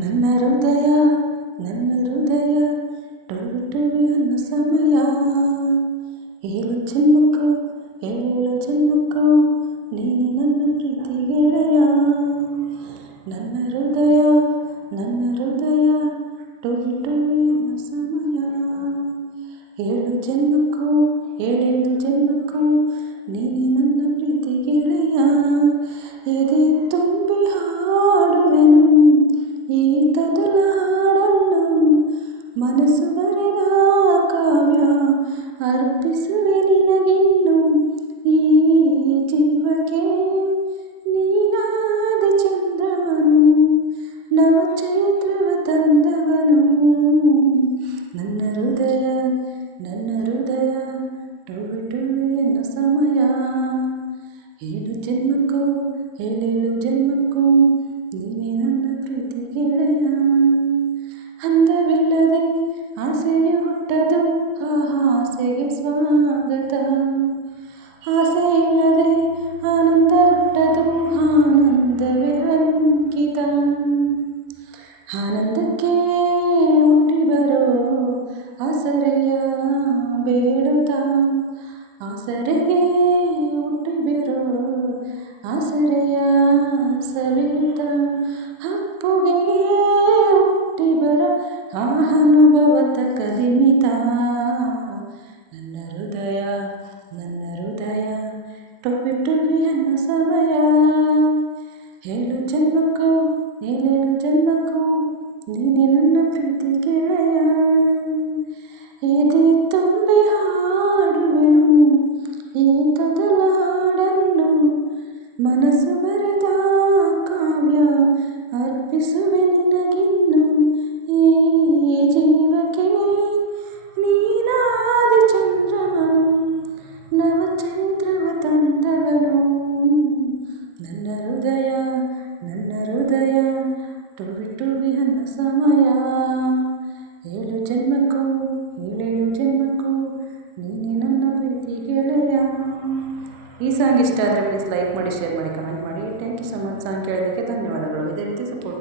ನನ್ನ ಹೃದಯ ನನ್ನ ಹೃದಯ ಟೊಳು ಟೊಳು ಅನ್ನೋ ಸಮಯ ಏಳು ಜನ್ಮಕ್ಕೂ ಏಳು ಜನ್ಮಕ್ಕೂ ನೀನೆ ನನ್ನ ಪ್ರೀತಿ ಗೆಳೆಯ. ನನ್ನ ಹೃದಯ ಟೊಳು ಟೊಳು ಅನ್ನೋ ಸಮಯ ಏಳು ಜನ್ಮಕ್ಕೂ ಏಳೇಳು ಜನ್ಮಕ್ಕೂ ನೀನೆ ನನ್ನ ಪ್ರೀತಿ ಗೆಳೆಯ. ಎದೆ ತುಂಬಿ ಹಾಡುವೆನು ಈ ತೊದಲ ಹಾಡನ್ನು, ಮನಸ್ಸು ಬರೆದ ಕಾವ್ಯ ಅರ್ಪಿಸುವೆ ನಿನಗಿನ್ನು. ಈ ಜೀವಕ್ಕೆ ನೀನಾದ ಚಂದ್ರವನು, ನವ ಚೈತ್ರವ ತಂದವನು. ನನ್ನ ಹೃದಯ ಟೊಳು ಟೊಳು ಎನ್ನೋ ಸಮಯ ಏಳು ಜನ್ಮಕ್ಕೂ ಏಳೇಳು ಜನ್ಮಕ್ಕೂ ನೀನೆ ನನ್ನ ಪ್ರೀತಿ ಗೆಳೆಯ. ಅಂದವಿಲ್ಲದೆ ಆಸೆಯೇ ಹುಟ್ಟದು, ಆಸೆಗೆ ಸ್ವಾಗತ. ಆಸೆ ಇಲ್ಲದೆ ಆನಂದ ಹುಟ್ಟದು, ಆನಂದವೇ ಅಂಕಿತ. ಆನಂದಕ್ಕೆ ಹುಟ್ಟಿ ಬರೋ ಆಸರೆಯ ಬೇಡುತ್ತಾ, ಆಸರೆಗೆ ಹುಟ್ಟಿ ಬರೋ ಆಸರೆಯ ಸವಿಯುತ್ತ, ಅಪ್ಪುಗೆಗೆ ಹುಟ್ಟಿ ಬರೋ ಆ ಅನುಭವದ ಕದಿಮಿತ. ನನ್ನ ಹೃದಯ ಟೊಳು ಟೊಳು ಅನ್ನೋ ಸಮಯ ಏಳು ಜನ್ಮಕ್ಕೂ ಏಳೇಳು ಜನ್ಮಕ್ಕೂ ನೀನೆ ನನ್ನ ಪ್ರೀತಿ ಗೆಳೆಯ. ಎದೆ ತುಂಬಿ ಹಾಡುವೆನು ಈ ತೊದಲ ಹಾಡನ್ನು, ಮನಸ್ಸು ಬರೆದ ಕಾವ್ಯ ಅರ್ಪಿಸುವೆ ನಿನಗಿನ್ನು. ಈ ಜೀವಕ್ಕೆ ನೀನಾದ ಚಂದ್ರವನು, ನವ ಚೈತ್ರವ ತಂದವನು. ನನ್ನ ಹೃದಯ ಟೊಳು ಟೊಳು ಅನ್ನೋ ಸಮಯ ಏಳು ಜನ್ಮಕ್ಕೂ ಏಳೇಳು ಜನ್ಮಕ್ಕೂ ನೀನೆ ನನ್ನ ಪ್ರೀತಿ ಗೆಳೆಯ. ಈ ಸಾಂಗ್ ಇಷ್ಟ ಆದರೆ ಪ್ಲೀಸ್ ಲೈಕ್ ಮಾಡಿ, ಶೇರ್ ಮಾಡಿ, ಕಮೆಂಟ್ ಮಾಡಿ. Thank you so much. Song ಕೇಳೋದಕ್ಕೆ ಧನ್ಯವಾದಗಳು. ಇದೇ ರೀತಿ ಸಪೋರ್ಟ್